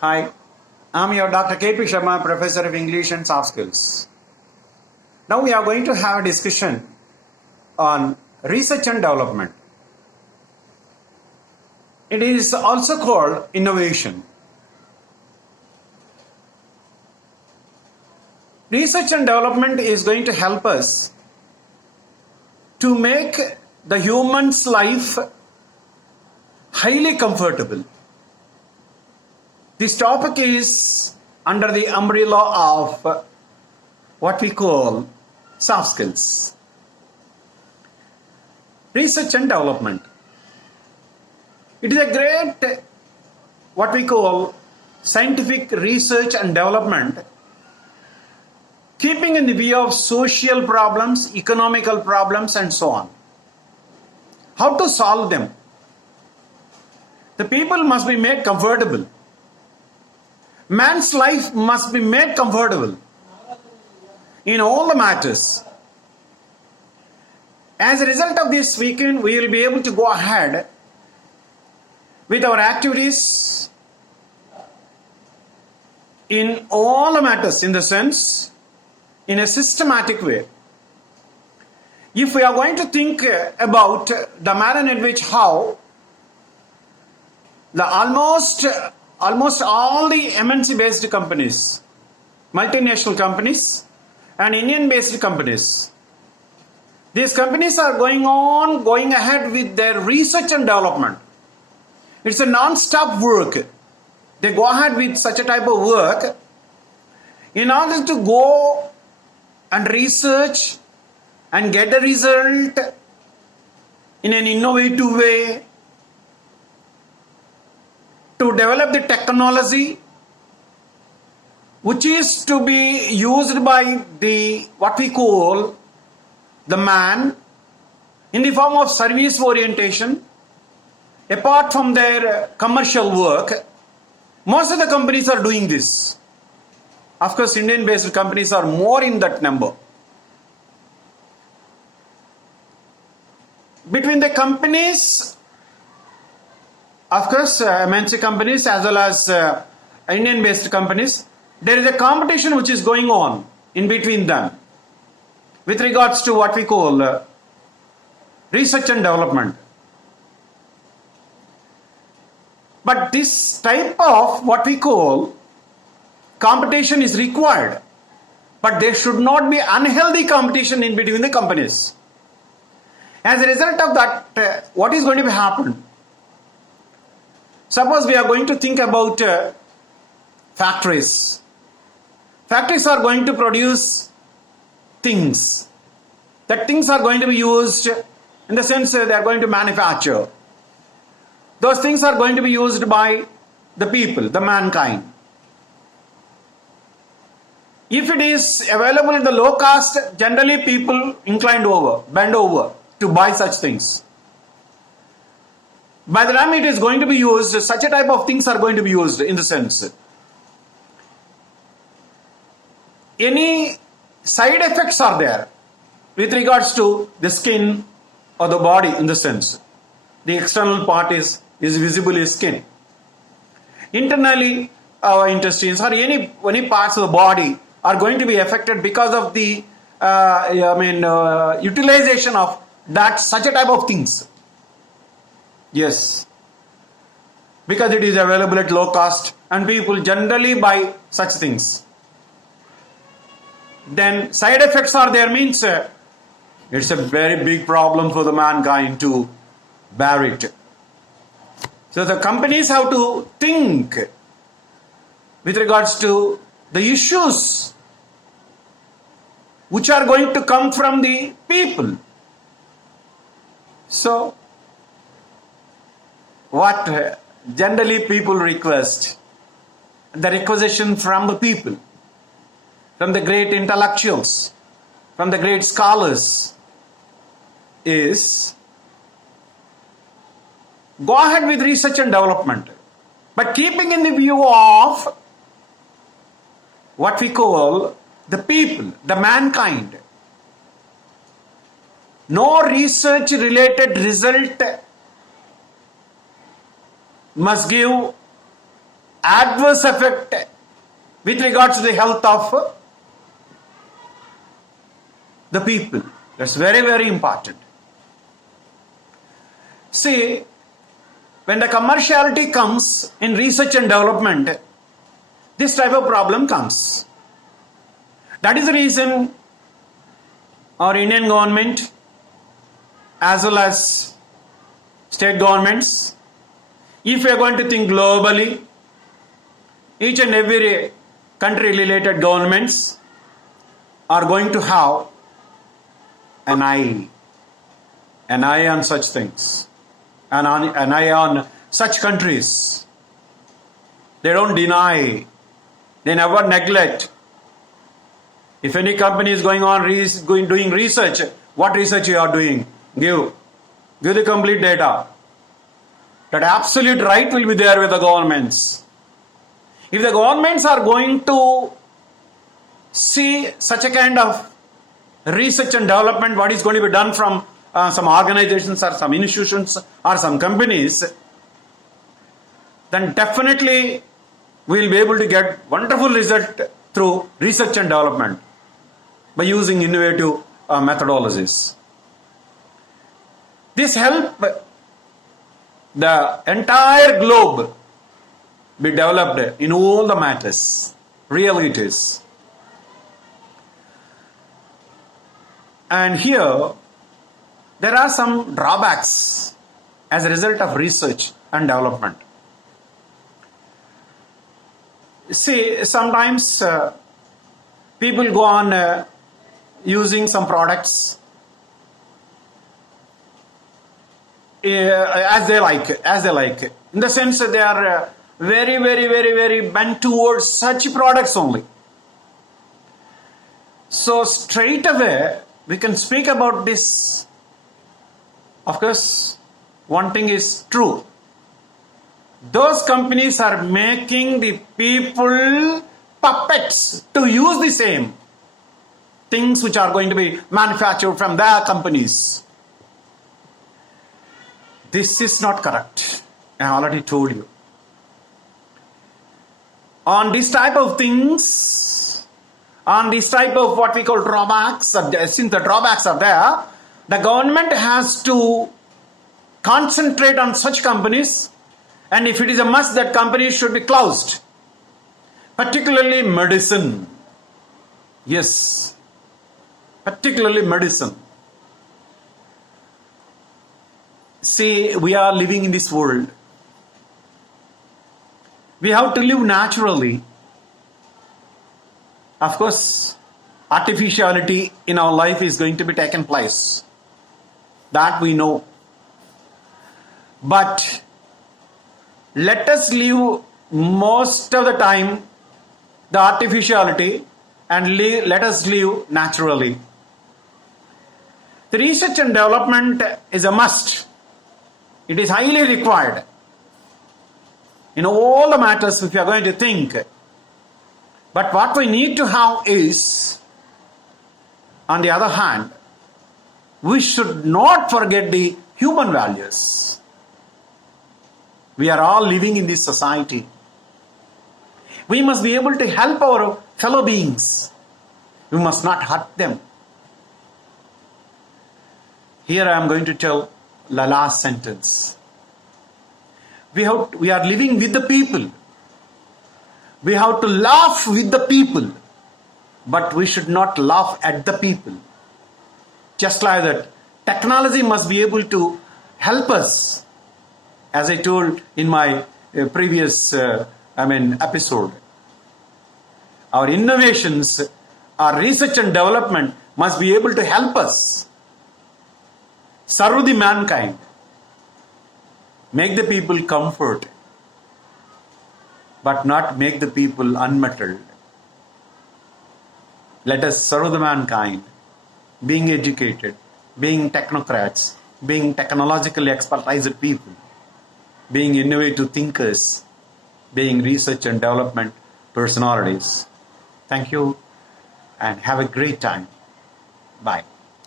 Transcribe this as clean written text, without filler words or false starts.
Hi, I'm your Dr. K.P.Sarma, Professor of English and Softskills. Now we are going to have a discussion on research and development. It is also called innovation. Research and development is going to help us to make the human's life highly comfortable. This topic is under the umbrella of what we call soft skills. Research and development. It is a great what we call scientific research and development, keeping in the view of social problems, economical problems, and so on. How to solve them? The people must be made comfortable. Man's life must be made comfortable in all the matters. As a result of this weekend, we will be able to go ahead with our activities in all the matters, in the sense, in a systematic way. If we are going to think about the manner in which how the almost all the MNC based companies, multinational companies and Indian based companies, these companies are going ahead with their research and development. It's a non-stop work. They go ahead with such a type of work in order to go and research and get the result in an innovative way, to develop the technology which is to be used by the what we call the man in the form of service orientation. Apart from their commercial work, most of the companies are doing this. Of course, Indian based companies are more in that number. Between the companies, of course, MNC companies as well as Indian based companies, there is a competition which is going on in between them with regards to what we call research and development. But this type of what we call competition is required, but there should not be unhealthy competition in between the companies. As a result of that, what is going to happen? Suppose we are going to think about factories. Factories are going to produce things. That things are going to be used in the sense they are going to manufacture. Those things are going to be used by the people, the mankind. If it is available in the low cost, generally people bend over to buy such things. By the time it is going to be used, such a type of things are going to be used in the sense. Any side effects are there with regards to the skin or the body in the sense. The external part is visibly skin. Internally, our intestines or any parts of the body are going to be affected because of the utilization of that such a type of things. Yes, because it is available at low cost and people generally buy such things. Then side effects are there means it's a very big problem for the mankind to bear it. So the companies have to think with regards to the issues which are going to come from the people. So what generally people request, the requisition from the people, from the great intellectuals, from the great scholars is go ahead with research and development, but keeping in the view of what we call the people, the mankind. No research related result must give adverse effect with regards to the health of the people. That's very, very important. See, when the commerciality comes in research and development, this type of problem comes. That is the reason our Indian government as well as state governments, if we are going to think globally, each and every country related governments are going to have an eye on such things, an eye on such countries. They don't deny, they never neglect. If any company is doing research, what research you are doing? Give the complete data. That absolute right will be there with the governments. If the governments are going to see such a kind of research and development, what is going to be done from some organizations or some institutions or some companies, then definitely we will be able to get wonderful result through research and development by using innovative methodologies. This help the entire globe be developed in all the matters. Really it is. And here there are some drawbacks as a result of research and development. See, sometimes people go on using some products as they like. In the sense that they are very bent towards such products only. So straight away we can speak about this. Of course, one thing is true. Those companies are making the people puppets to use the same things which are going to be manufactured from their companies. This is not correct. I already told you. On this type of things, on this type of what we call drawbacks, since the drawbacks are there, the government has to concentrate on such companies, and if it is a must, that companies should be closed. Particularly medicine. Yes, particularly medicine. See, we are living in this world. We have to live naturally. Of course, artificiality in our life is going to be taken place. That we know. But let us live most of the time the artificiality and let us live naturally. The research and development is a must. It is highly required. In all the matters if you are going to think. But what we need to have is, on the other hand, we should not forget the human values. We are all living in this society. We must be able to help our fellow beings. We must not hurt them. Here I am going to tell the last sentence. We are living with the people. We have to laugh with the people, but we should not laugh at the people. Just like that, technology must be able to help us, as I told in my previous episode. Our innovations, our research and development must be able to help us serve the mankind, make the people comfort, but not make the people unmettled. Let us serve the mankind, being educated, being technocrats, being technologically expertised people, being innovative thinkers, being research and development personalities. Thank you and have a great time. Bye.